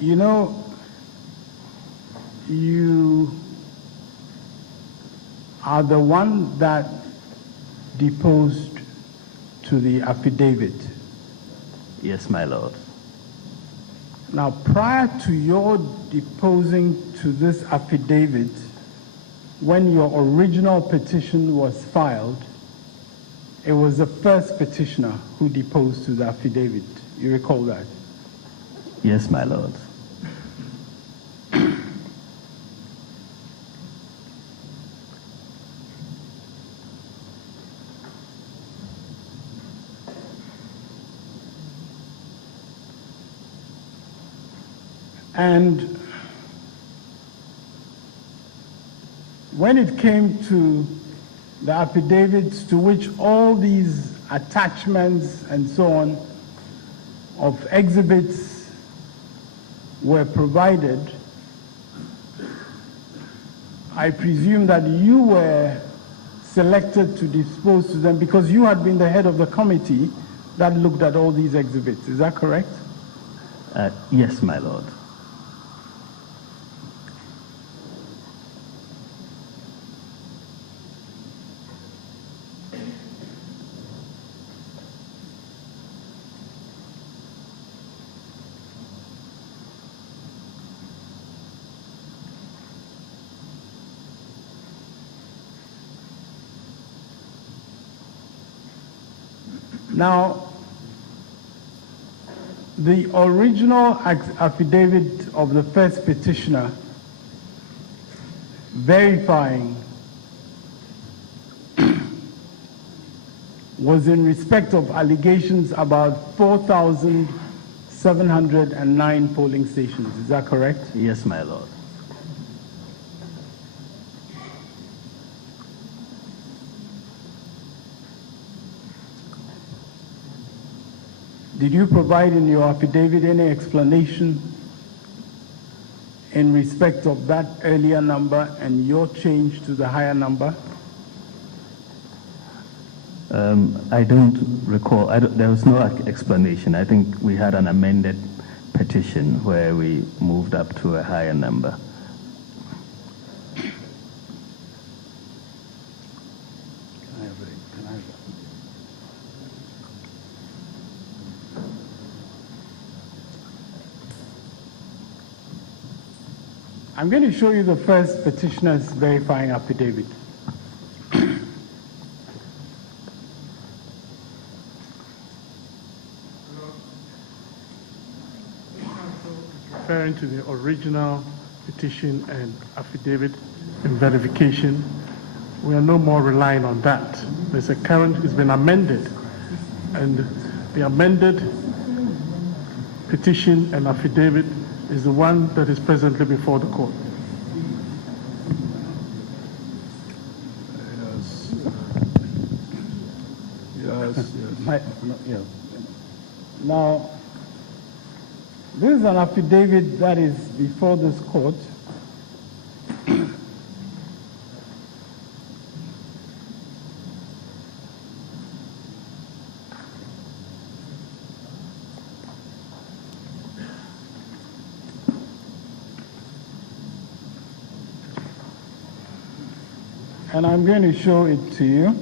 You know, you are the one that deposed to the affidavit. Yes, my lord. Now, prior to your deposing to this affidavit, when your original petition was filed, it was the first petitioner who deposed to the affidavit. You recall that? Yes, my lord. And when it came to the affidavits to which all these attachments and so on of exhibits were provided, I presume that you were selected to dispose to them because you had been the head of the committee that looked at all these exhibits. Is that correct? Yes, my lord. Now, the original affidavit of the first petitioner verifying was in respect of allegations about 4,709 polling stations. Is that correct? Yes, my lord. Did you provide in your affidavit any explanation in respect of that earlier number and your change to the higher number? I don't recall. There was no explanation. I think we had an amended petition where we moved up to a higher number. I'm going to show you the first petitioner's verifying affidavit. Referring to the original petition and affidavit and verification, we are no more relying on that. There's a current, it's been amended, and the amended petition and affidavit is the one that is presently before the court. Yes. Now, this is an affidavit that is before this court. And I'm going to show it to you.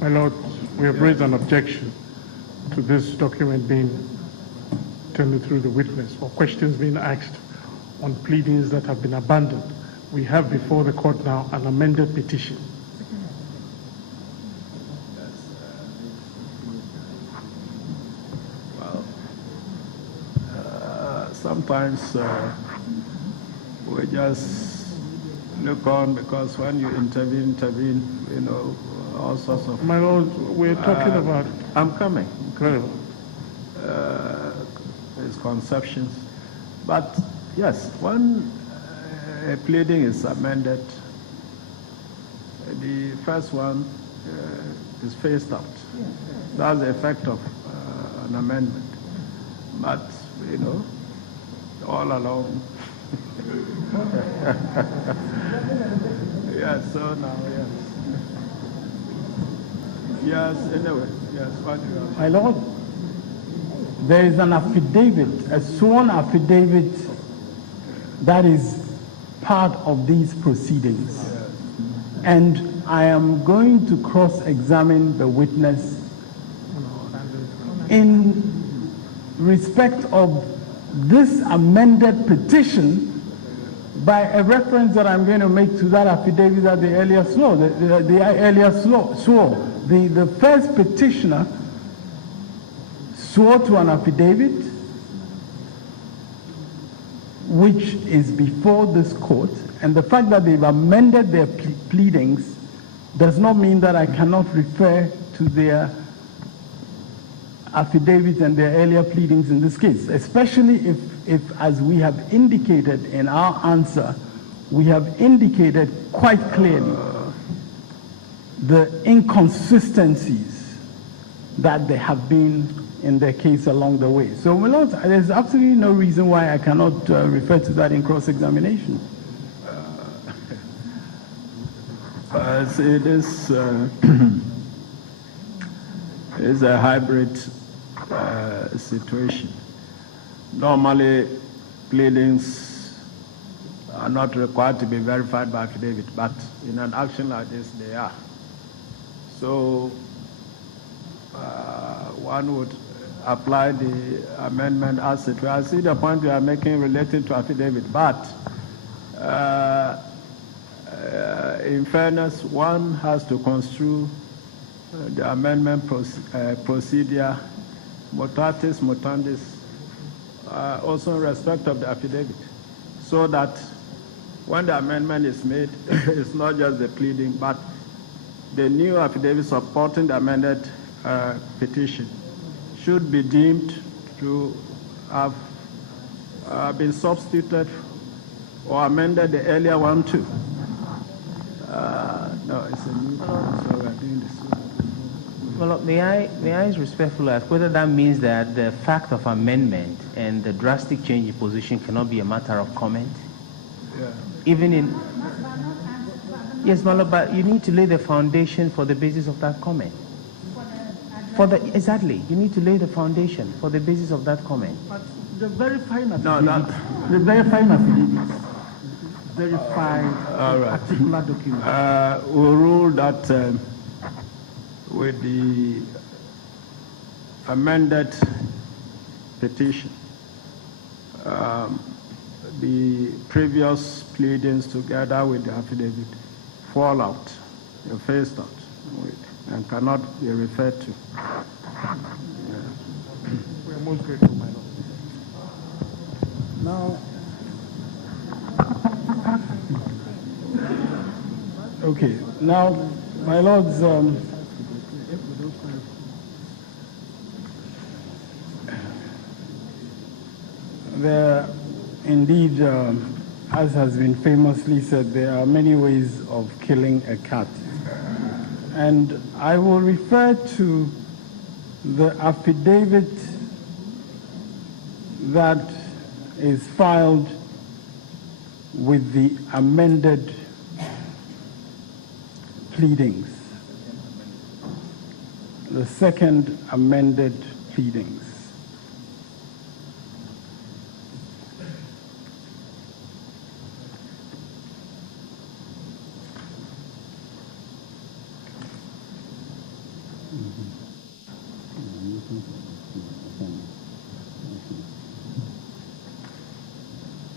My Lord, we have raised an objection to this document being turned through the witness or questions being asked on pleadings that have been abandoned. We have before the court now an amended petition. Well, sometimes we just look on, because when you intervene, you know, all sorts of... My lord, we're talking about... I'm coming. Incredible. Misconceptions. But yes, when a pleading is amended, the first one is phased out. That's the effect of an amendment. But, you know, all along. Yes, so now, yes. Yes, anyway, yes, what do you have? My Lord, there is an affidavit, a sworn affidavit that is part of these proceedings. And I am going to cross-examine the witness in respect of this amended petition by a reference that I'm going to make to that affidavit that the earlier swore. The first petitioner swore to an affidavit which is before this court, and the fact that they've amended their pleadings does not mean that I cannot refer to their affidavit and their earlier pleadings in this case, especially if, as we have indicated in our answer, we have indicated quite clearly the inconsistencies that there have been in their case along the way. So, my Lord, there's absolutely no reason why I cannot refer to that in cross-examination. It is it's a hybrid situation. Normally, pleadings are not required to be verified by affidavit, but in an action like this, they are. So, one would apply the amendment as it were. I see the point you are making related to affidavit, but in fairness, one has to construe the amendment procedure mutatis mutandis, also in respect of the affidavit, so that when the amendment is made, it's not just the pleading, but the new affidavit supporting the amended petition should be deemed to have been substituted or amended the earlier one too. No, it's a new one, so we're doing this. Well, may I respectfully ask whether that means that the fact of amendment and the drastic change in position cannot be a matter of comment? Yeah. Even in... Yes, my Lord, but you need to lay the foundation for the basis of that comment. Exactly, you need to lay the foundation for the basis of that comment. But the verifying No, the verifying affidavit verify right. particular document. We rule that with the amended petition, the previous pleadings together with the affidavit fall out, they're phased out, and cannot be referred to. We're most grateful, my lord. Now, okay, now, my lords, there indeed, as has been famously said, there are many ways of killing a cat. And I will refer to the affidavit that is filed with the amended pleadings, the second amended pleadings.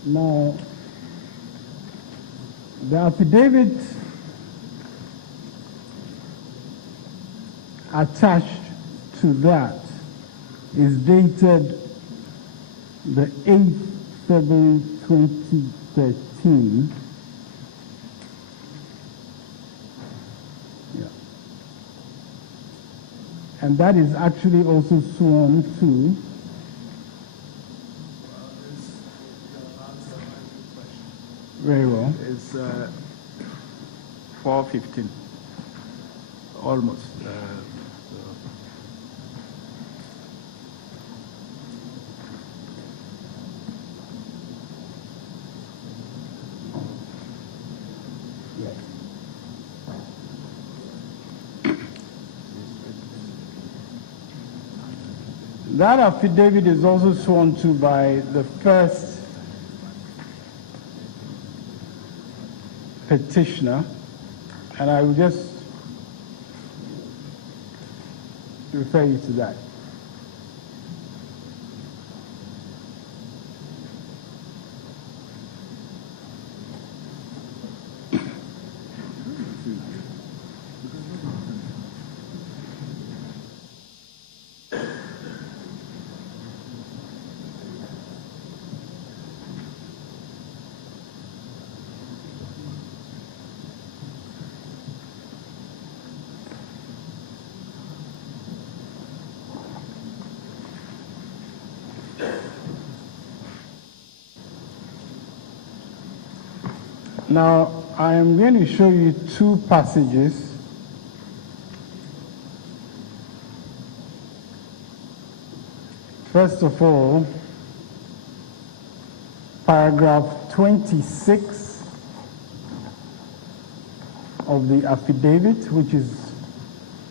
Now, the affidavit attached to that is dated the 8th February 2013, And that is actually also sworn to. Very well. It's 4:15, almost. That affidavit is also sworn to by the first petitioner, and I will just refer you to that. Now, I am going to show you two passages. First of all, paragraph 26 of the affidavit, which is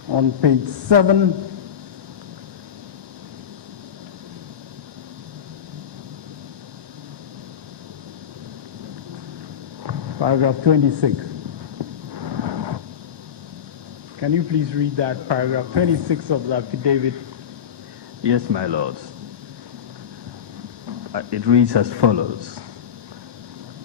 on page 7. Paragraph 26. Can you please read that paragraph 26 of the affidavit? Yes, my lords. It reads as follows: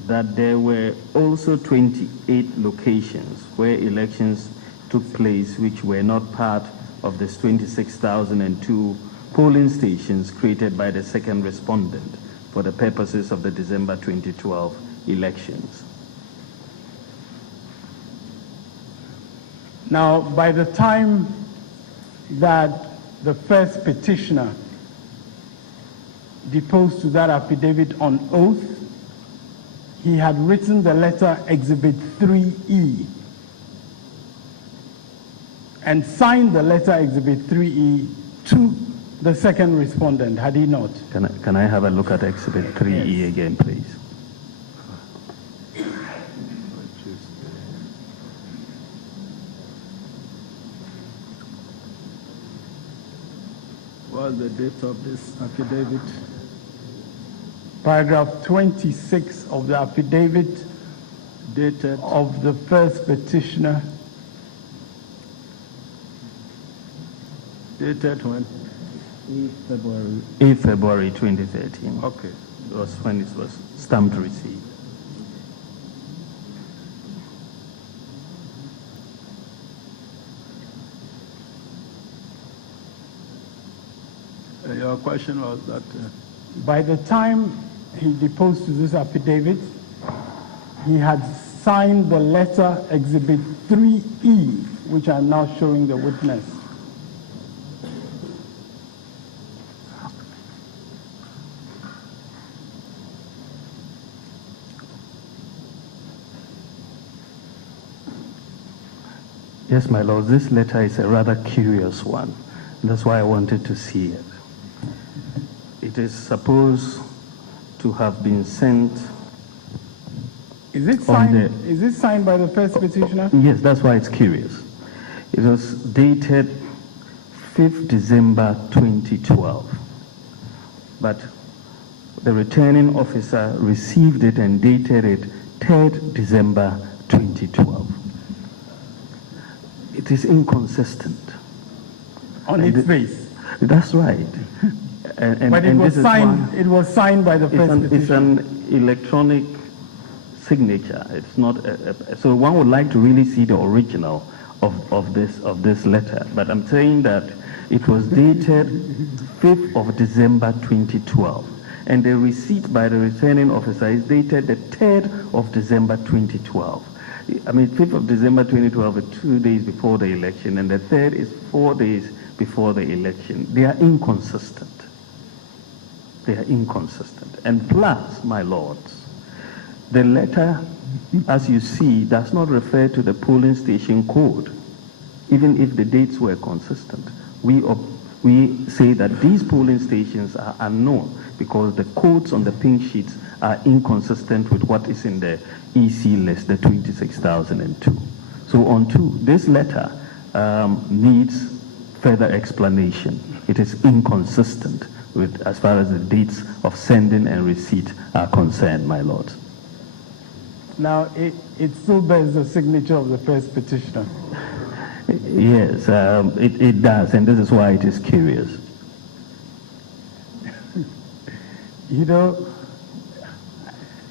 that there were also 28 locations where elections took place which were not part of the 26,002 polling stations created by the second respondent for the purposes of the December 2012 elections. Now, by the time that the first petitioner deposed to that affidavit on oath, he had written the letter Exhibit 3E and signed the letter Exhibit 3E to the second respondent, had he not? Can I have a look at Exhibit 3E again, please? What's the date of this affidavit? Paragraph 26 of the affidavit Dated of the first petitioner. dated when? 8 February 2013. Okay. It was when it was stamped received. Your question was that By the time he deposed to this affidavit, he had signed the letter Exhibit 3E, which I'm now showing the witness. Yes, my lord, this letter is a rather curious one. That's why I wanted to see it. It is supposed to have been sent. Is it signed by the first petitioner? Yes, that's why it's curious. It was dated 5th December 2012. But the returning officer received it and dated it 3rd December 2012. It is inconsistent. On its face. That's right. But it was signed. It was signed by the first petitioner. It's an electronic signature. It's not. So one would like to really see the original of this letter. But I'm saying that it was dated 5th of December 2012, and the receipt by the returning officer is dated the 3rd of December 2012. I mean, 5th of December 2012 is 2 days before the election, and the 3rd is 4 days before the election, they are inconsistent. They are inconsistent. And plus, my lords, the letter, as you see, does not refer to the polling station code, even if the dates were consistent. We say that these polling stations are unknown because the codes on the pink sheets are inconsistent with what is in the EC list, the 26,002. So on two, this letter needs further explanation. It is inconsistent with as far as the dates of sending and receipt are concerned, my lord. Now, it still bears the signature of the first petitioner. Yes, it does, and this is why it is curious. You know,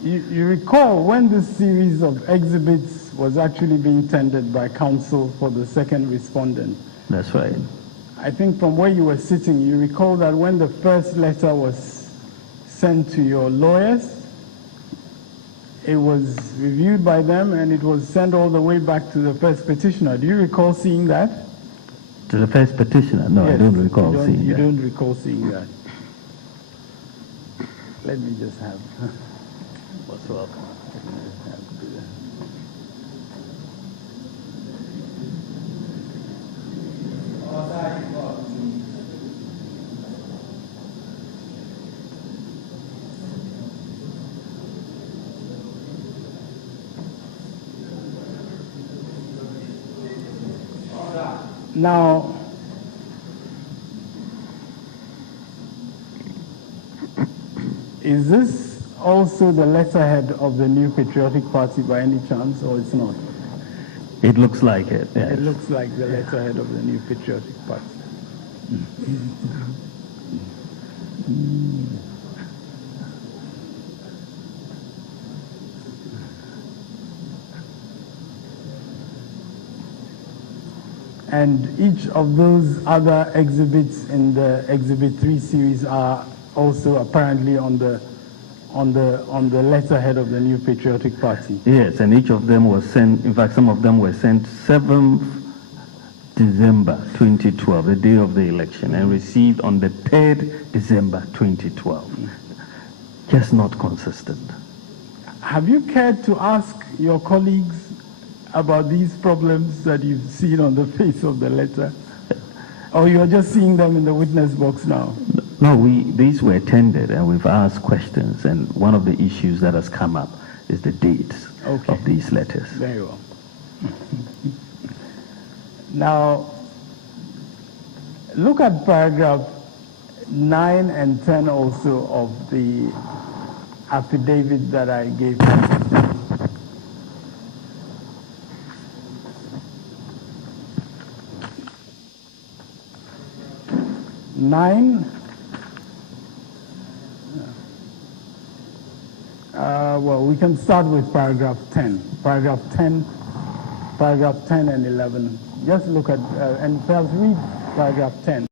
you recall when this series of exhibits was actually being tendered by counsel for the second respondent. That's right. I think from where you were sitting, you recall that when the first letter was sent to your lawyers, it was reviewed by them and it was sent all the way back to the first petitioner. Do you recall seeing that? To the first petitioner? No, Yes, I don't recall seeing that. You don't recall seeing that. Let me just have. Most welcome. Now, is this also the letterhead of the New Patriotic Party by any chance, or it's not? It looks like it, yes. It looks like the letterhead of the New Patriotic Party. And each of those other exhibits in the Exhibit 3 series are also apparently on the letterhead of the New Patriotic Party. Yes, and each of them was sent, in fact, some of them were sent 7th December 2012, the day of the election, and received on the 3rd December 2012. Just not consistent. Have you cared to ask your colleagues about these problems that you've seen on the face of the letter? Or you're just seeing them in the witness box now? No, these were tendered and we've asked questions, and one of the issues that has come up is the dates of these letters. Very well. Now, look at paragraph 9 and 10 also of the affidavit that I gave you. 9. Well, we can start with paragraph 10. Paragraph 10 and 11. Just look at, and perhaps read paragraph 10.